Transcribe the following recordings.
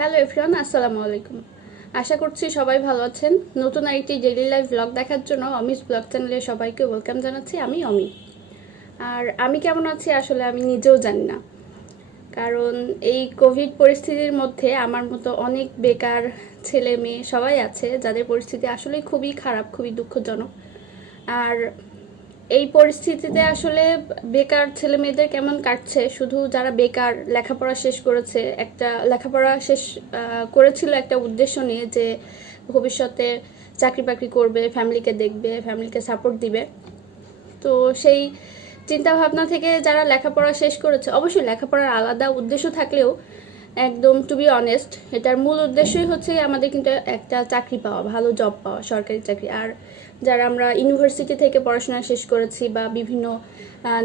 Hello everyone, আসসালামু আলাইকুম। আশা করছি সবাই ভালো আছেন। নতুন আরেকটি ডেইলি লাইফ ব্লগ দেখার জন্য অমিস ব্লগ চ্যানেলে সবাইকে ওয়েলকাম জানাচ্ছি। আমি অমি। আর আমি কেমন আছি আসলে আমি নিজেও জানি না, কারণ এই কোভিড পরিস্থিতির মধ্যে আমার মতো অনেক বেকার ছেলে মেয়ে সবাই আছে যাদের পরিস্থিতি আসলে খুবই খারাপ, খুবই দুঃখজনক। আর এই পরিস্থিতিতে আসলে বেকার ছেলে মেয়েদের কেমন কাটছে, শুধু যারা বেকার লেখাপড়া শেষ করেছে, একটা লেখাপড়া শেষ করেছিল একটা উদ্দেশ্য নিয়ে যে ভবিষ্যতে চাকরি বাকরি করবে, ফ্যামিলিকে দেখবে, ফ্যামিলিকে সাপোর্ট দিবে। তো সেই চিন্তা ভাবনা থেকে যারা লেখাপড়া শেষ করেছে, অবশ্যই লেখাপড়ার আলাদা উদ্দেশ্য থাকলেও একদম টু বি অনেস্ট এটার মূল উদ্দেশ্যই হচ্ছে আমাদের কিন্তু একটা চাকরি পাওয়া, ভালো জব পাওয়া, সরকারি চাকরি। আর যারা আমরা ইউনিভার্সিটি থেকে পড়াশোনা শেষ করেছি বা বিভিন্ন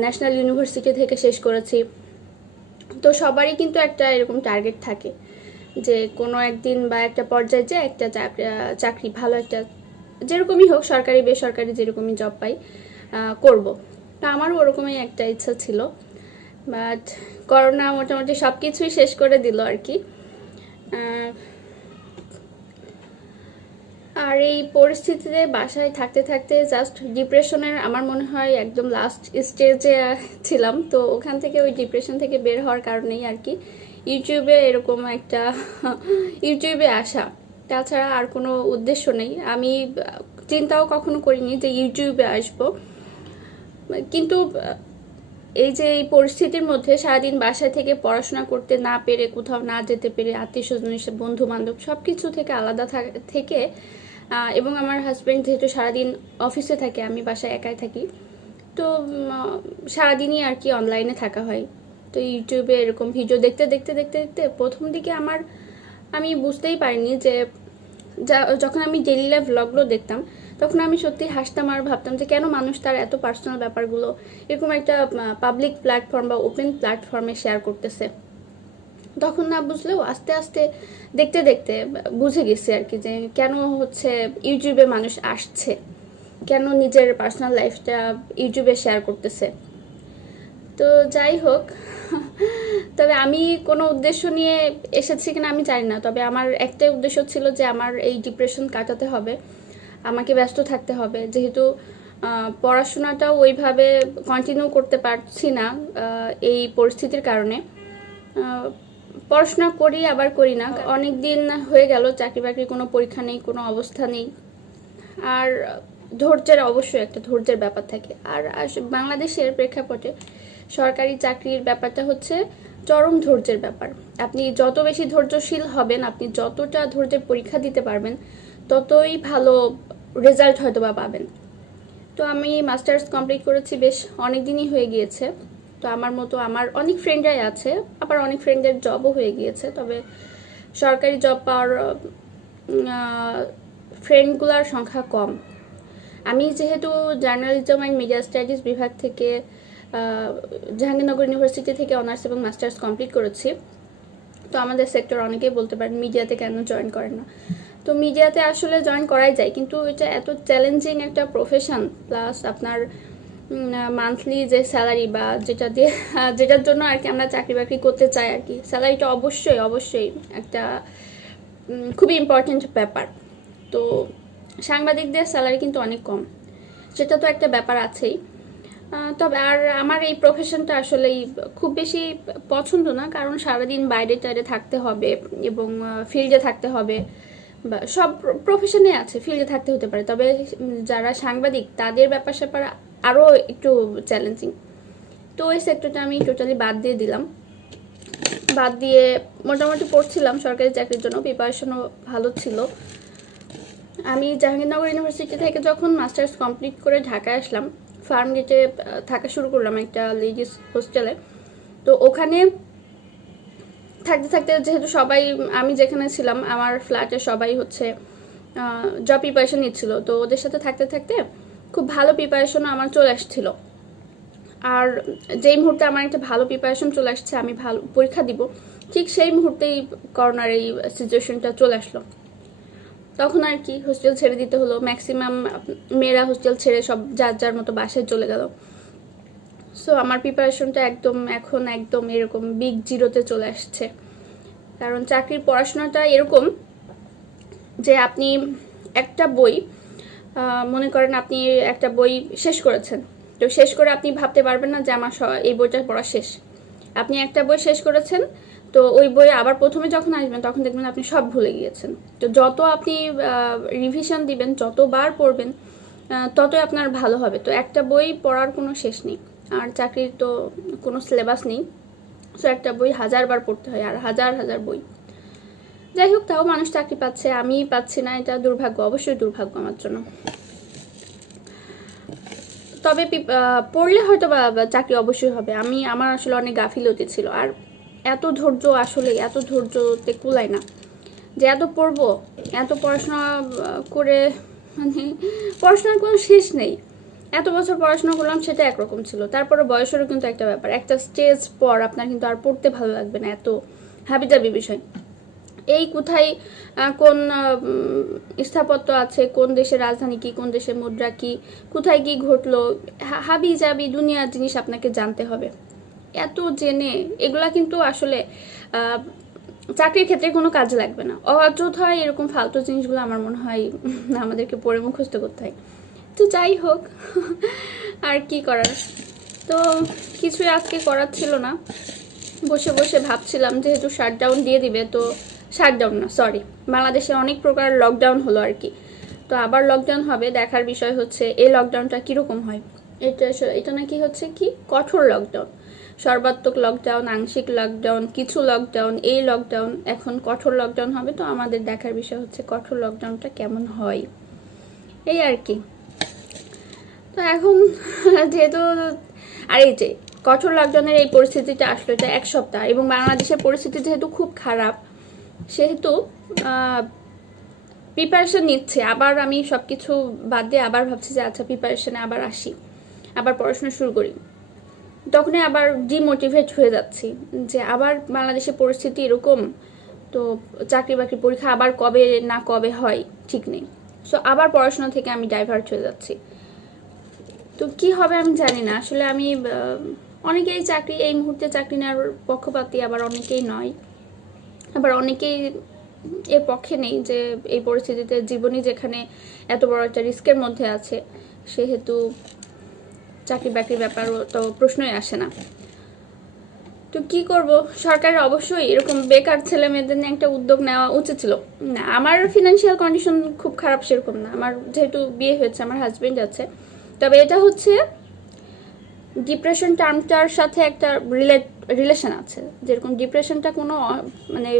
ন্যাশনাল ইউনিভার্সিটি থেকে শেষ করেছি, তো সবারই কিন্তু একটা এরকম টার্গেট থাকে যে কোনো একদিন বা একটা পর্যায়ে যে একটা চাকরি ভালো একটা, যেরকমই হোক, সরকারি বেসরকারি যেরকমই জব পাই করব। তো আমারও ওরকমই একটা ইচ্ছা ছিল, বাট করোনা মোটামুটি সব কিছুই শেষ করে দিল আর কি। আর এই পরিস্থিতিতে বাসায় থাকতে থাকতে জাস্ট ডিপ্রেশনের আমার মনে হয় একদম লাস্ট স্টেজে ছিলাম। তো ওখান থেকে ওই ডিপ্রেশন থেকে বের হওয়ার কারণেই আর কি ইউটিউবে এরকম একটা ইউটিউবে আসা, তাছাড়া আর কোনো উদ্দেশ্য নেই। আমি চিন্তাও কখনো করিনি যে ইউটিউবে আসব, কিন্তু এই যে এই পরিস্থিতির মধ্যে সারাদিন বাসায় থেকে পড়াশোনা করতে না পেরে, কোথাও না যেতে পেরে, আত্মীয় স্বজন, বন্ধু বান্ধব সব কিছু থেকে আলাদা থেকে, এবং আমার হাজব্যান্ড যেহেতু সারাদিন অফিসে থাকে, আমি বাসায় একাই থাকি, তো সারাদিনই আর কি অনলাইনে থাকা হয়। তো ইউটিউবে এরকম ভিডিও দেখতে দেখতে দেখতে দেখতে প্রথম দিকে আমি বুঝতেই পারিনি যে যখন আমি ডেইলি লাইফ ব্লগগুলো দেখতাম তখন আমি সত্যি হাসতাম আর ভাবতাম যে কেন মানুষ তার এত পার্সোনাল ব্যাপারগুলো এরকম একটা পাবলিক প্ল্যাটফর্ম বা ওপেন প্ল্যাটফর্মে শেয়ার করতেছে। তখন না বুঝলেও আস্তে আস্তে দেখতে দেখতে বুঝে গেছি আর কি যে কেন হচ্ছে ইউটিউবে মানুষ আসছে, কেন নিজের পার্সোনাল লাইফটা ইউটিউবে শেয়ার করতেছে। তো যাই হোক, তবে আমি কোনো উদ্দেশ্য নিয়ে এসেছি কিনা আমি জানি না, তবে আমার একটাই উদ্দেশ্য ছিল যে আমার এই ডিপ্রেশন কাটাতে হবে, আমাকে ব্যস্ত থাকতে হবে। যেহেতু পড়াশোনাটাও ওইভাবে কন্টিনিউ করতে পারছি না এই পরিস্থিতির কারণে, পড়াশোনা করি আবার করি না, অনেক দিন হয়ে গেল চাকরি বাকরি কোনো পরীক্ষা নেই, কোনো অবস্থা নেই। আর ধৈর্যের অবশ্যই একটা ধৈর্যের ব্যাপার থাকে। আর বাংলাদেশের প্রেক্ষাপটে সরকারি চাকরির ব্যাপারটা হচ্ছে চরম ধৈর্যের ব্যাপার। আপনি যত বেশি ধৈর্যশীল হবেন, আপনি যতটা ধৈর্যের পরীক্ষা দিতে পারবেন, ততই ভালো রেজাল্ট হয়তো বা পাবেন। তো আমি মাস্টার্স কমপ্লিট করেছি, বেশ অনেক দিনই হয়ে গিয়েছে। তো আমার মতো আমার অনেক ফ্রেন্ডরাই আছে, আবার অনেক ফ্রেন্ডের জবও হয়ে গিয়েছে, তবে সরকারি জব পাওয়ার ফ্রেন্ডগুলোর সংখ্যা কম। আমি যেহেতু জার্নালিজম অ্যান্ড মিডিয়া স্টাডিজ বিভাগ থেকে জাহাঙ্গীরনগর ইউনিভার্সিটি থেকে অনার্স এবং মাস্টার্স কমপ্লিট করেছি, তো আমাদের সেক্টর অনেকেই বলতে পারেন মিডিয়াতে কেন জয়েন করেন না। তো মিডিয়াতে আসলে জয়েন করাই যায়, কিন্তু এটা এত চ্যালেঞ্জিং একটা প্রফেশন, প্লাস আপনার মান্থলি যে স্যালারি বা যেটার জন্য আর কি আমরা চাকরি বাকরি করতে চাই আর কি, স্যালারিটা অবশ্যই অবশ্যই একটা খুবই ইম্পর্টেন্ট ব্যাপার। তো সাংবাদিকদের স্যালারি কিন্তু অনেক কম, সেটা তো একটা ব্যাপার আছেই। তবে আর আমার এই প্রফেশনটা আসলেই খুব বেশি পছন্দ না, কারণ সারাদিন বাইরে টাইরে থাকতে হবে এবং ফিল্ডে থাকতে হবে। বা সব প্রফেশনে আছে ফিল্ডে থাকতে হতে পারে, তবে যারা সাংবাদিক তাদের ব্যাপার স্যাপার আরও একটু চ্যালেঞ্জিং। তো ওই সেক্টরটা আমি টোটালি বাদ দিয়ে দিলাম। বাদ দিয়ে মোটামুটি পড়ছিলাম সরকারি চাকরির জন্য, প্রিপারেশনও ভালো ছিল। আমি জাহাঙ্গীরনগর ইউনিভার্সিটি থেকে যখন মাস্টার্স কমপ্লিট করে ঢাকায় আসলাম, ফার্ম গেটে থাকা শুরু করলাম একটা লেডিস হোস্টেলে। তো ওখানে থাকতে থাকতে যেহেতু সবাই, আমি যেখানে ছিলাম আমার ফ্ল্যাটে সবাই হচ্ছে জব প্রিপারেশন নিচ্ছিল, তো ওদের সাথে থাকতে থাকতে খুব ভালো প্রিপারেশনও আমার চলে আসছিল। আর যেই মুহূর্তে আমার একটা ভালো প্রিপারেশন চলে আসছে, আমি ভালো পরীক্ষা দিব, ঠিক সেই মুহূর্তেই করোনার এই সিচুয়েশনটা চলে আসলো। তখন আর কি হোস্টেল ছেড়ে দিতে হলো। ম্যাক্সিমাম মেয়েরা হোস্টেল ছেড়ে সব যার যার মতো বাসায় চলে গেল। সো আমার প্রিপারেশনটা একদম এখন একদম এরকম বিগ জিরোতে চলে আসছে। কারণ চাকরির পড়াশোনাটা এরকম যে আপনি একটা বই মনে করেন আপনি একটা বই শেষ করেছেন, তো শেষ করে আপনি ভাবতে পারবেন না যে আমার এই বইটা পড়া শেষ। আপনি একটা বই শেষ করেছেন, তো ওই বই আবার প্রথমে যখন আসবেন তখন দেখবেন আপনি সব ভুলে গিয়েছেন। তো যত আপনি রিভিশন দিবেন, যতবার পড়বেন, ততই আপনার ভালো হবে। তো একটা বই পড়ার কোনো শেষ নেই, আর চাকরির তো কোনো সিলেবাস নেই, সো একটা বই 1000 বার পড়তে হয়, আর হাজার হাজার বই। যাই হোক, তাও মানুষ চাকরি পাচ্ছে, আমি পাচ্ছি না, এটা দুর্ভাগ্য, অবশ্যই দুর্ভাগ্য আমার জন্য। তবে পড়লে হয়তো বা চাকরি অবশ্যই হবে। আমার আসলে অনেক গাফিলতি ছিল, আর এত ধৈর্য, আসলে এত ধৈর্যতে কুলায় না যে এত পড়বো, এত পড়াশোনা করে, মানে পড়াশোনার কোনো শেষ নেই। এত বছর পড়াশোনা করলাম, সেটা একরকম ছিল। তারপরে বয়সেরও কিন্তু একটা ব্যাপার, একটা স্টেজ পর আপনার কিন্তু আর পড়তে ভালো লাগবে না, এত হাবিজাবি বিষয়। এই কোথায় কোন স্থাপত্য আছে, কোন দেশের রাজধানী কি, কোন দেশের মুদ্রা কি, কোথায় কি ঘটলো, হাবি জাবি দুনিয়ার জিনিস আপনাকে জানতে হবে। এত জেনে এগুলা কিন্তু আসলে চাকরির ক্ষেত্রে কোনো কাজে লাগবে না। অযথা এরকম ফালতু জিনিসগুলো আমার মনে হয় আমাদেরকে পড়ে মুখস্থ করতে হয়। তো যাই হোক, আর কি করার। তো কিছুই আজকে করার ছিল না, বসে বসে ভাবছিলাম যেহেতু শাটডাউন দিয়ে দিবে, তো শাটডাউন না, সরি, বাংলাদেশে অনেক প্রকার লকডাউন হলো আর কি। তো আবার লকডাউন হবে, দেখার বিষয় হচ্ছে এই লকডাউনটা কীরকম হয়। এটা নাকি হচ্ছে কি কঠোর লকডাউন, সর্বাত্মক লকডাউন, আংশিক লকডাউন, কিছু লকডাউন, এই লকডাউন, এখন কঠোর লকডাউন হবে। তো আমাদের দেখার বিষয় হচ্ছে কঠোর লকডাউনটা কেমন হয়, এই আর কি। তো এখন যেহেতু আর এই যে কঠোর লকডাউনের এই পরিস্থিতিটা আসলো, এটা 1 সপ্তাহ, এবং বাংলাদেশের পরিস্থিতি যেহেতু খুব খারাপ, সেহেতু প্রিপারেশন নিচ্ছে। আবার আমি সব কিছু বাদ দিয়ে আবার ভাবছি যে আচ্ছা প্রিপারেশনে আবার আসি, আবার পড়াশোনা শুরু করি। তখনই আবার ডিমোটিভেট হয়ে যাচ্ছি যে আবার বাংলাদেশের পরিস্থিতি এরকম, তো চাকরি বাকরি পরীক্ষা আবার কবে না কবে হয় ঠিক নেই। সো আবার পড়াশোনা থেকে আমি ডাইভার্ট হয়ে যাচ্ছি। তো কি হবে আমি জানি না আসলে। আমি অনেকেই চাকরি, এই মুহূর্তে চাকরি নেওয়ার পক্ষপাতী, আবার অনেকেই নয়, আবার অনেকেই এর পক্ষে নেই যে এই পরিস্থিতিতে জীবনই যেখানে এত বড় একটা রিস্কের মধ্যে আছে, সেহেতু চাকরি বাকরির ব্যাপারও তো প্রশ্নই আসে না। তো কি করব, সরকারের অবশ্যই এরকম বেকার ছেলে মেয়েদের নিয়ে একটা উদ্যোগ নেওয়া উচিত ছিল। না, আমার ফিনান্সিয়াল কন্ডিশন খুব খারাপ সেরকম না, আমার যেহেতু বিয়ে হয়েছে, আমার হাজবেন্ড আছে। তবে এটা হচ্ছে ডিপ্রেশন টার্মটার সাথে একটা রিলেশন আছে। যেরকম ডিপ্রেশনটা কোনো মানে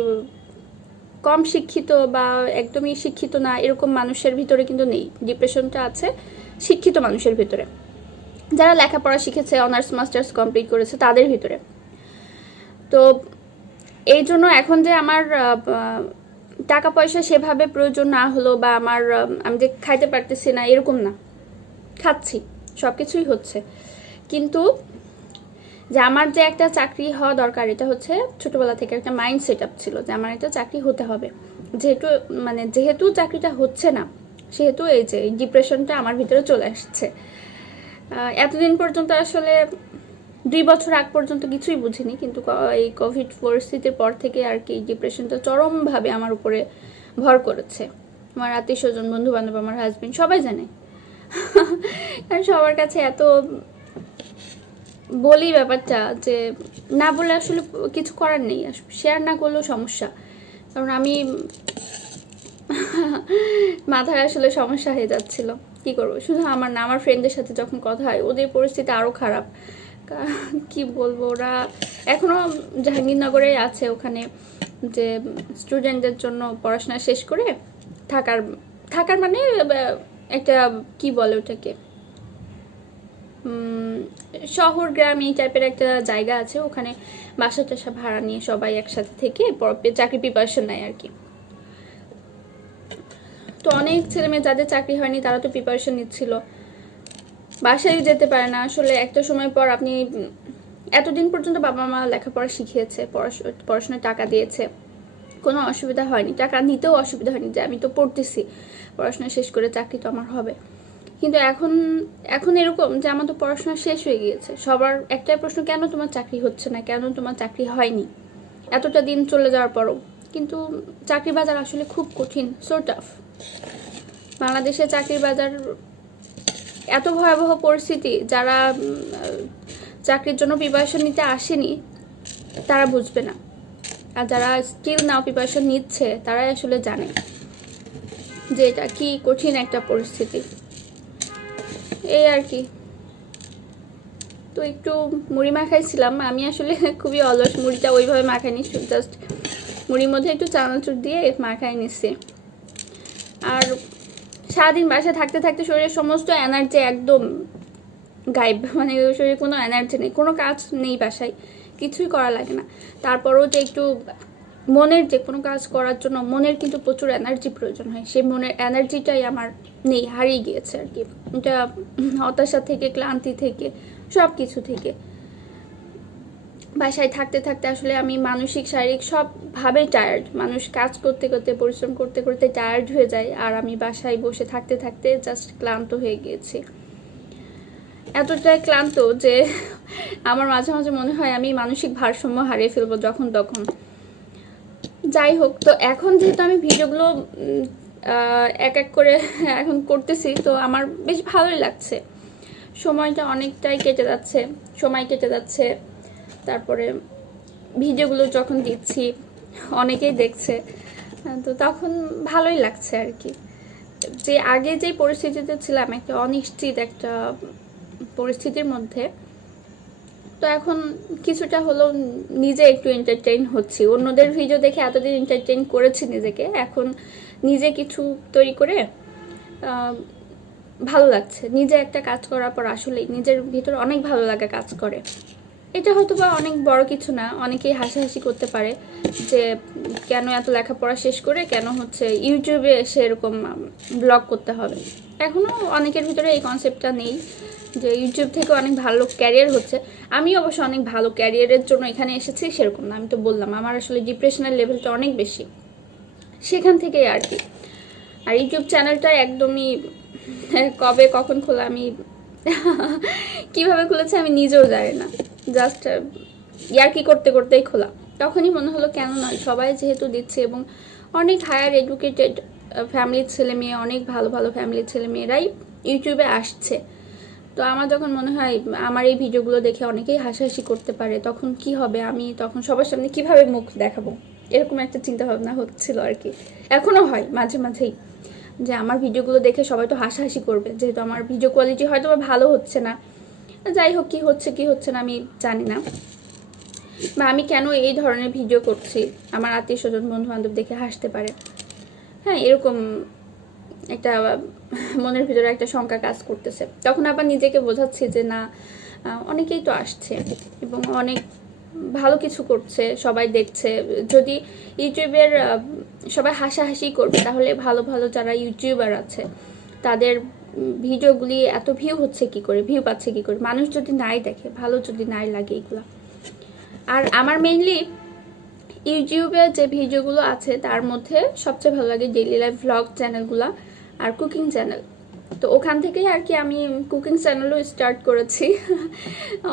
কম শিক্ষিত বা একদমই শিক্ষিত না এরকম মানুষের ভিতরে কিন্তু নেই, ডিপ্রেশনটা আছে শিক্ষিত মানুষের ভিতরে, যারা লেখাপড়া শিখেছে, অনার্স মাস্টার্স কমপ্লিট করেছে, তাদের ভিতরে। তো এই জন্য এখন যে আমার টাকা পয়সা সেভাবে প্রয়োজন না হলো, বা আমি যে খাইতে পারতেছি না এরকম না, খাচ্ছি, সব কিছুই হচ্ছে, কিন্তু যে আমার যে একটা চাকরি হওয়া দরকার, এটা হচ্ছে ছোটবেলা থেকে একটা মাইন্ড সেট আপ ছিল যে আমার একটা চাকরি হতে হবে। যেহেতু চাকরিটা হচ্ছে না, সেহেতু এই যে ডিপ্রেশনটা আমার ভিতরে চলে আসছে। এতদিন পর্যন্ত আসলে 2 বছর আগ পর্যন্ত কিছুই বুঝিনি, কিন্তু এই কোভিড পরিস্থিতির পর থেকে আর কি ডিপ্রেশনটা চরমভাবে আমার উপরে ভর করেছে। আমার আত্মীয় স্বজন, বন্ধু বান্ধব, আমার হাজবেন্ড সবাই জানে। আর সবার কাছে এত বলি ব্যাপারটা যে না বলে আসলে কিছু করার নেই, শেয়ার না করলেও সমস্যা। কারণ আমি মাথায় আসলে সমস্যা হয়ে যাচ্ছিল, কি করবো। শুধু আমার না, আমার ফ্রেন্ডদের সাথে যখন কথা হয়, ওদের পরিস্থিতি আরও খারাপ। কি বলবো, ওরা এখনও জাহাঙ্গীরনগরে আছে, ওখানে যে স্টুডেন্টদের জন্য পড়াশোনা শেষ করে থাকার মানে একটা কি বলে ওটাকে, শহর গ্রাম এই টাইপের একটা জায়গা আছে, ওখানে বাসা টাসা ভাড়া নিয়ে সবাই একসাথে থেকে চাকরি প্রিপারেশন নেয় আর কি। তো অনেক ছেলে মেয়ে যাদের চাকরি হয়নি তারা তো প্রিপারেশন নিচ্ছিল, বাসায় যেতে পারে না আসলে। একটা সময় পর আপনি এতদিন পর্যন্ত বাবা মা লেখাপড়া শিখিয়েছে, পড়াশোনার টাকা দিয়েছে, কোনো অসুবিধা হয়নি, টাকা নিতেও অসুবিধা হয়নি, যে আমি তো পড়তেছি, পড়াশোনা শেষ করে চাকরি তো আমার হবে। কিন্তু এখন এরকম যে আমার তো পড়াশোনা শেষ হয়ে গিয়েছে, সবার একটাই প্রশ্ন, কেন তোমার চাকরি হচ্ছে না, কেন তোমার চাকরি হয়নি, এতটা দিন চলে যাওয়ার পরও। কিন্তু চাকরির বাজার আসলে খুব কঠিন, সো টাফ। বাংলাদেশের চাকরির বাজার এত ভয়াবহ পরিস্থিতি, যারা চাকরির জন্য প্রিপারেশন নিতে আসেনি তারা বুঝবে না, আর যারা স্টিল নাও প্রিপারেশন নিচ্ছে তারাই আসলে জানে যে এটা কি কঠিন একটা পরিস্থিতি। এই আর কি। তো একটু মুড়ি মাখাইছিলাম, আমি আসলে খুবই অলস, মুড়িটা ওইভাবে মাখাইনি, জাস্ট মুড়ির মধ্যে একটু চানাচুর দিয়ে মাখাই নিচ্ছি। আর সারাদিন বাসায় থাকতে থাকতে শরীরের সমস্ত এনার্জি একদম গায়েব, মানে শরীরে কোনো এনার্জি নেই, কোনো কাজ নেই, বাসায় কিছুই করা লাগে না। তারপরেও যে একটু মনের যে কোনো কাজ করার জন্য মনের কিন্তু প্রচুর এনার্জি প্রয়োজন হয়, সেই মনের এনার্জিটাই আমার নেই, হারিয়ে গিয়েছে আর কি। এটা হতাশা থেকে, ক্লান্তি থেকে, সব কিছু থেকে। বাসায় থাকতে থাকতে আসলে আমি মানসিক শারীরিক সবভাবেই টায়ার্ড। মানুষ কাজ করতে করতে, পরিশ্রম করতে করতে টায়ার্ড হয়ে যায়, আর আমি বাসায় বসে থাকতে থাকতে জাস্ট ক্লান্ত হয়ে গিয়েছি। এতটাই ক্লান্ত যে আমার মাঝে মাঝে মনে হয় আমি মানসিক ভারসাম্য হারিয়ে ফেলবো যখন তখন। যাই হোক, তো এখন যেহেতু আমি ভিডিওগুলো এক এক করে এখন করতেছি, তো আমার বেশ ভালোই লাগছে। সময়টা অনেকটাই কেটে যাচ্ছে, সময় কেটে যাচ্ছে। তারপরে ভিডিওগুলো যখন দিচ্ছি অনেকেই দেখছে, তো তখন ভালোই লাগছে আর কি। যে আগে যে পরিস্থিতিতে ছিলাম, একটা অনিশ্চিত একটা পরিস্থিতির মধ্যে, তো এখন কিছুটা হলেও নিজে একটু এন্টারটেইন হচ্ছি। অন্যদের ভিডিও দেখে এতদিন এন্টারটেইন করেছি নিজেকে, এখন নিজে কিছু তৈরি করে ভালো লাগছে। নিজে একটা কাজ করার পর আসলেই নিজের ভিতরে অনেক ভালো লাগা কাজ করে। এটা হয়তো বা অনেক বড় কিছু না, অনেকেই হাসাহাসি করতে পারে যে কেন এত লেখাপড়া শেষ করে কেন হচ্ছে ইউটিউবে এসে এরকম ব্লগ করতে হবে। এখনও অনেকের ভিতরে এই কনসেপ্টটা নেই যে ইউটিউব থেকে অনেক ভালো ক্যারিয়ার হচ্ছে। আমি অবশ্য অনেক ভালো ক্যারিয়ারের জন্য এখানে এসেছি সেরকম না, আমি তো বললাম আমার আসলে ডিপ্রেশনের লেভেলটা অনেক বেশি, সেখান থেকেই আর কি। আর ইউটিউব চ্যানেলটা একদমই কবে কখন খোলা, আমি কিভাবে খুলেছে আমি নিজেও জানি না, জাস্ট ইয়ার্কি করতে করতেই খোলা। তখনই মনে হলো কেন নয়, সবাই যেহেতু দিচ্ছে এবং অনেক হায়ার এডুকেটেড ফ্যামিলির ছেলে মেয়ে, অনেক ভালো ভালো ফ্যামিলির ছেলে মেয়েরাই ইউটিউবে আসছে, তো আমার যখন মনে হয় আমার এই ভিডিওগুলো দেখে অনেকেই হাসাহাসি করতে পারে, তখন কি হবে, আমি তখন সবার সামনে কিভাবে মুখ দেখাবো, এরকম একটা চিন্তা ভাবনা হচ্ছিল আর কি। এখনও হয় মাঝে মাঝেই যে আমার ভিডিওগুলো দেখে সবাই তো হাসাহাসি করবে, যেহেতু আমার ভিডিও কোয়ালিটি হয়তো ভালো হচ্ছে না। যাই হোক, কি হচ্ছে কি হচ্ছে না আমি জানি না, বা আমি কেন এই ধরনের ভিডিও করছি, আমার আত্মীয় স্বজন বন্ধু বান্ধব দেখে হাসতে পারে, হ্যাঁ, এরকম একটা মনের ভিতরে একটা শঙ্কা কাজ করতেছে। তখন আবার নিজেকে বোঝাচ্ছি যে না, অনেকেই তো আসছে এবং অনেক ভালো কিছু করছে, সবাই দেখছে। যদি ইউটিউবের সবাই হাসাহাসি করবে, তাহলে ভালো ভালো যারা ইউটিউবার আছে তাদের ভিডিওগুলি এত ভিউ হচ্ছে কি করে, ভিউ পাচ্ছে কি করে, মানুষ যদি নাই দেখে, ভালো যদি নাই লাগে এগুলো। আর আমার মেইনলি ইউটিউবে যে ভিডিওগুলো আছে তার মধ্যে সবচেয়ে ভালো লাগে ডেইলি লাইফ ভ্লগ চ্যানেলগুলো আর কুকিং চ্যানেল। তো ওখান থেকেই আর কি আমি কুকিং চ্যানেলও স্টার্ট করেছি।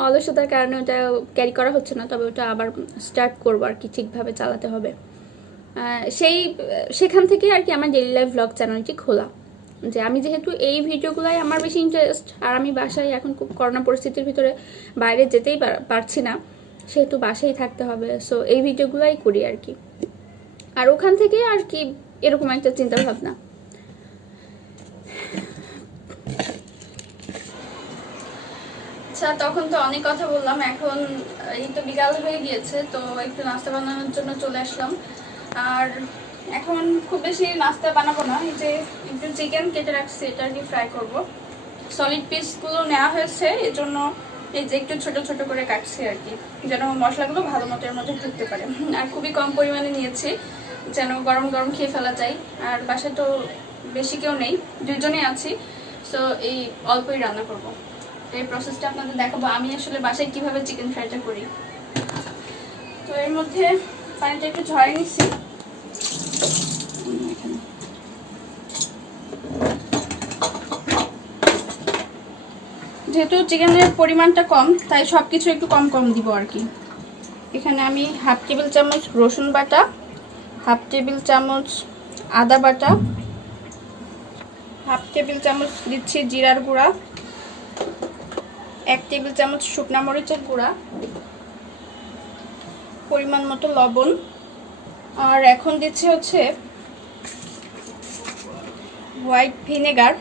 অলসতার কারণে ওটা ক্যারি করা হচ্ছে না, তবে ওটা আবার স্টার্ট করবো আর কি, ঠিকভাবে চালাতে হবে। সেখান থেকে আর কি আমার ডেইলি লাইফ ভ্লগ চ্যানেলটি খোলা, যে আমি যেহেতু এই ভিডিওগুলাই আমার বেশি ইন্টারেস্ট, আর আমি বাসায় এখন খুব করোনা পরিস্থিতির ভিতরে বাইরে যেতেই পারছি না, সেহেতু বাসায় থাকতে হবে, সো এই ভিডিওগুলাই করি আর কি। আর ওখান থেকে আর কি এরকম একটা চিন্তা ভাবনা। আচ্ছা, তখন তো অনেক কথা বললাম, এখন এই তো বিকাল হয়ে গিয়েছে, তো একটু নাস্তা বানানোর জন্য চলে আসলাম। আর এখন খুব বেশি নাস্তা বানাবো না, এই যে একটু চিকেন কেটে রাখছি, এটা আর কি ফ্রাই করবো। সলিড পিসগুলো নেওয়া হয়েছে, এজন্য এই যে একটু ছোট ছোট করে কাটছি আর কি, যেন মশলাগুলো ভালো মতো এর মধ্যে ঢুকতে পারে। আর খুবই কম পরিমাণে নিয়েছি যেন গরম গরম খেয়ে ফেলা যায়। আর বাসায় তো বেশি কেউ নেই, দুজনেই আছি, সো এই অল্পই রান্না করব। এই প্রসেসটা আপনাদের দেখাবো আমি আসলে বাসায় কিভাবে চিকেন ফ্রাইটা করি। তো এর মধ্যে পানিটা একটু ঝরাই নিচ্ছি। যেহেতু চিকেনের পরিমাণটা কম, তাই সব কিছু একটু কম কম দিব আর কি। এখানে আমি 1/2 টেবিল চামচ রসুন বাটা, হাফ টেবিল চামচ আদা বাটা, হাফ টেবিল চামচ দিচ্ছি জিরার গুঁড়া, 1 টেবিল চামচ শুকনা মরিচের গুঁড়া, পরিমাণ মতো লবণ। আর এখন দিচ্ছি হচ্ছে হোয়াইট ভিনেগার,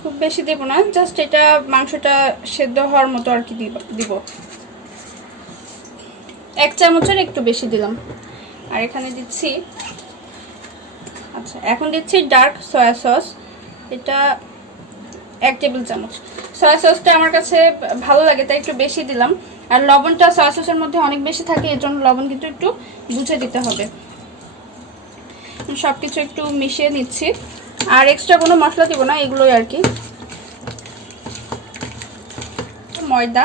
খুব বেশি দেব না, জাস্ট এটা মাংসটা সেদ্ধ হওয়ার মতো আর কি দিব। 1 চামচের একটু বেশি দিলাম। আর এখানে দিচ্ছি, আচ্ছা এখন দিচ্ছি ডার্ক সয়া সস, এটা 1 টেবিল চামচ। সয়া সসটা আমার কাছে ভালো লাগে তাই একটু বেশি দিলাম। আর লবণটা সয়া সসের মধ্যে অনেক বেশি থাকে, এর জন্য লবণ কিন্তু একটু বুঝে দিতে হবে। সব কিছু একটু মিশিয়ে নিচ্ছি, আর এক্সট্রা কোনো মশলা দিব না, এগুলোই আর কি। ময়দা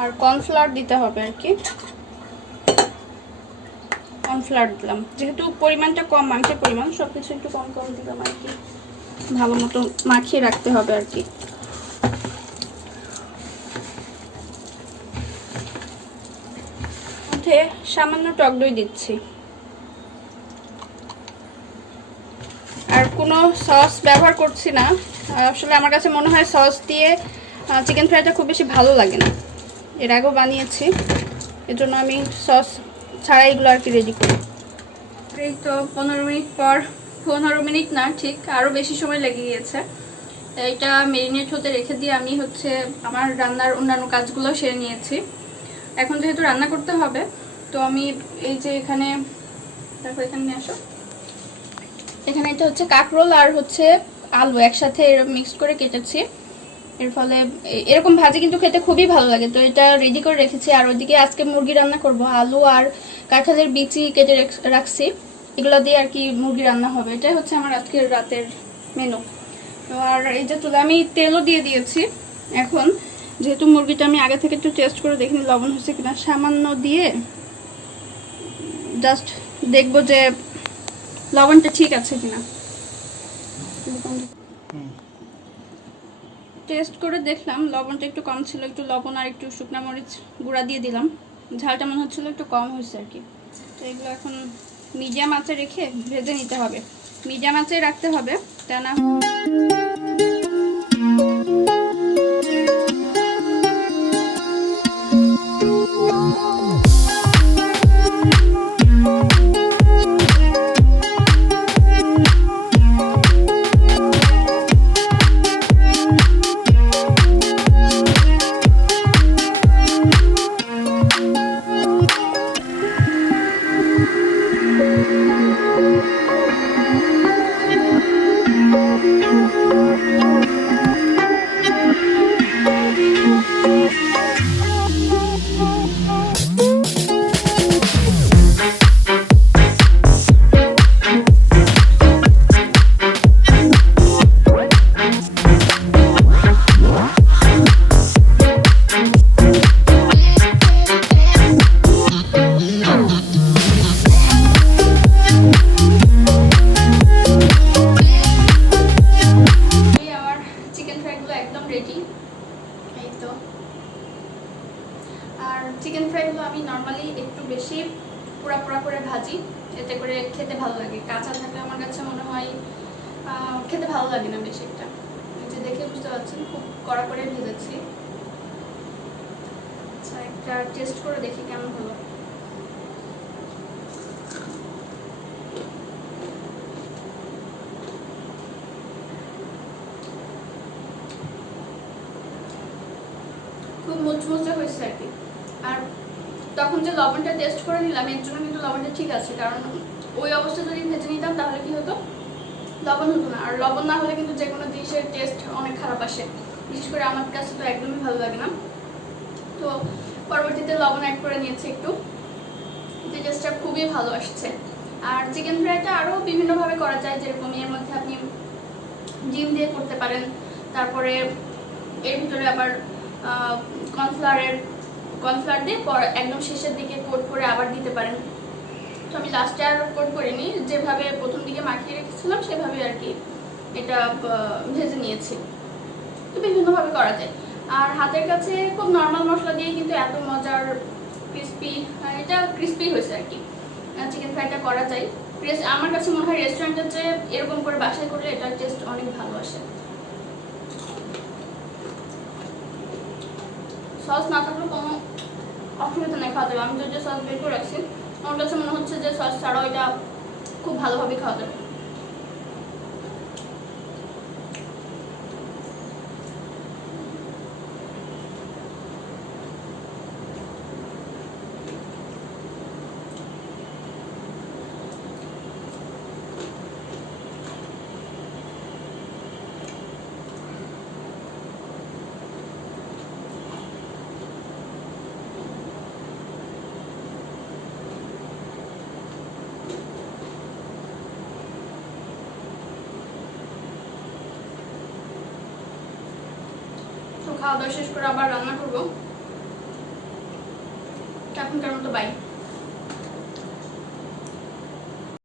আর কর্নফ্লাওয়ার দিতে হবে আর কি, কর্নফ্লাওয়ার দিলাম, যেহেতু পরিমাণটা কম, মাংসের পরিমাণ, সব কিছু একটু কম কম দিলাম আর কি। ভালো মতো মাখিয়ে রাখতে হবে আর কি। মধ্যে সামান্য টক দই দিচ্ছি, আর কোনো সস ব্যবহার করছি না। আসলে আমার কাছে মনে হয় সস দিয়ে চিকেন ফ্রাইটা খুব বেশি ভালো লাগে না, এর আগেও বানিয়েছি, এজন্য আমি সস ছাড়া এগুলো আর কি রেডি করি। এই তো 15 মিনিট পর, 15 মিনিট না ঠিক আরও বেশি সময় লেগে গিয়েছে। এইটা মেরিনেট হতে রেখে দিয়ে আমি হচ্ছে আমার রান্নার অন্যান্য কাজগুলো সেরে নিয়েছি। এখন যেহেতু রান্না করতে হবে, তো আমি এই যে এখানে, তারপর এখানে নিয়ে আসো, এখানে এটা হচ্ছে কাঁকরোল আর হচ্ছে আলু একসাথে মিক্সড করে কেটেছি। এর ফলে এরকম ভাজি কিন্তু খেতে খুবই ভালো লাগে, তো এটা রেডি করে রেখেছি। আর ওইদিকে আজকে মুরগি রান্না করব, আলু আর কাঁঠালের বিচি কেটে রাখছি, এগুলো দিয়ে আর কি মুরগি রান্না হবে। এটাই হচ্ছে আমার আজকের রাতের মেনু। তো আর এই যে তুলে আমি তেলও দিয়ে দিয়েছি। এখন যেহেতু মুরগিটা আমি আগে থেকে একটু টেস্ট করে দেখিনি লবণ হচ্ছে কিনা, সামান্য দিয়ে জাস্ট দেখবো যে লবণটা ঠিক আছে কিনা। টেস্ট করে দেখলাম লবণটা একটু কম ছিল, একটু লবণ আর একটু শুকনা মরিচ গুঁড়া দিয়ে দিলাম, ঝালটা মনে হচ্ছিল একটু কম হয়েছে আর কি। তো এগুলো এখন মিডিয়াম আঁচে রেখে ভেজে নিতে হবে, মিডিয়াম আঁচে রাখতে হবে, তা না চিকেন ফ্রাইগুলো আমি নর্মালি একটু বেশি পোড়া পোড়া করে ভাজি, এতে করে খেতে ভালো লাগে। কাঁচা থাকলে আমার কাছে মনে হয় খেতে ভালো লাগে না বেশি একটা। যে দেখে বুঝতে পারছেন খুব কড়া করে ভেজেছি। আচ্ছা একটা টেস্ট করে দেখি কেমন হলো। খুব মুচমুচে হয়েছে আর কি। আর তখন যে লবণটা টেস্ট করে নিলাম এর জন্য কিন্তু লবণটা ঠিক আছে, কারণ ওই অবস্থা যদি ভেজে নিতাম তাহলে কি হতো, লবণ হতো না। আর লবণ না হলে কিন্তু যে কোনো জিনিসের টেস্ট অনেক খারাপ আসে, বিশেষ করে আমার কাছে তো একদমই ভালো লাগে না। তো পরবর্তীতে লবণ অ্যাড করে নিয়েছি একটু, যে টেস্টটা খুবই ভালো আসছে। আর চিকেন ফ্রাইটা আরও বিভিন্নভাবে করা যায়, যেরকম এর মধ্যে আপনি ডিম দিয়ে করতে পারেন, তারপরে এর ভিতরে আবার কর্নফ্লাওয়ার দিয়ে একদম শেষের দিকে কোট করে আবার দিতে পারেন। তো আমি লাস্টে আর কোট করিনি, যেভাবে প্রথম দিকে মাখিয়ে রেখেছিলাম সেভাবে আর কি এটা ভেজে নিয়েছি। তো বিভিন্নভাবে করা যায়। আর হাতের কাছে খুব নর্মাল মশলা দিয়ে কিন্তু এত মজার ক্রিস্পি, এটা ক্রিস্পি হয়েছে আর কি। চিকেন ফ্রাইটা করা যায়। আমার কাছে মনে হয় রেস্টুরেন্টের চেয়ে এরকম করে বাসায় করলে এটার টেস্ট অনেক ভালো আসে। সস না থাকলেও কোনো অসুবিধা নেই, খাওয়া যাবে। আমি যে সস বের করে রাখছি আমার কাছে মনে হচ্ছে যে সস ছাড়াও এটা খুব ভালোভাবে খাওয়া যাবে। খাওয়া দাওয়া শেষ করে আবার রান্না করবো। এখনকার মতো বাই।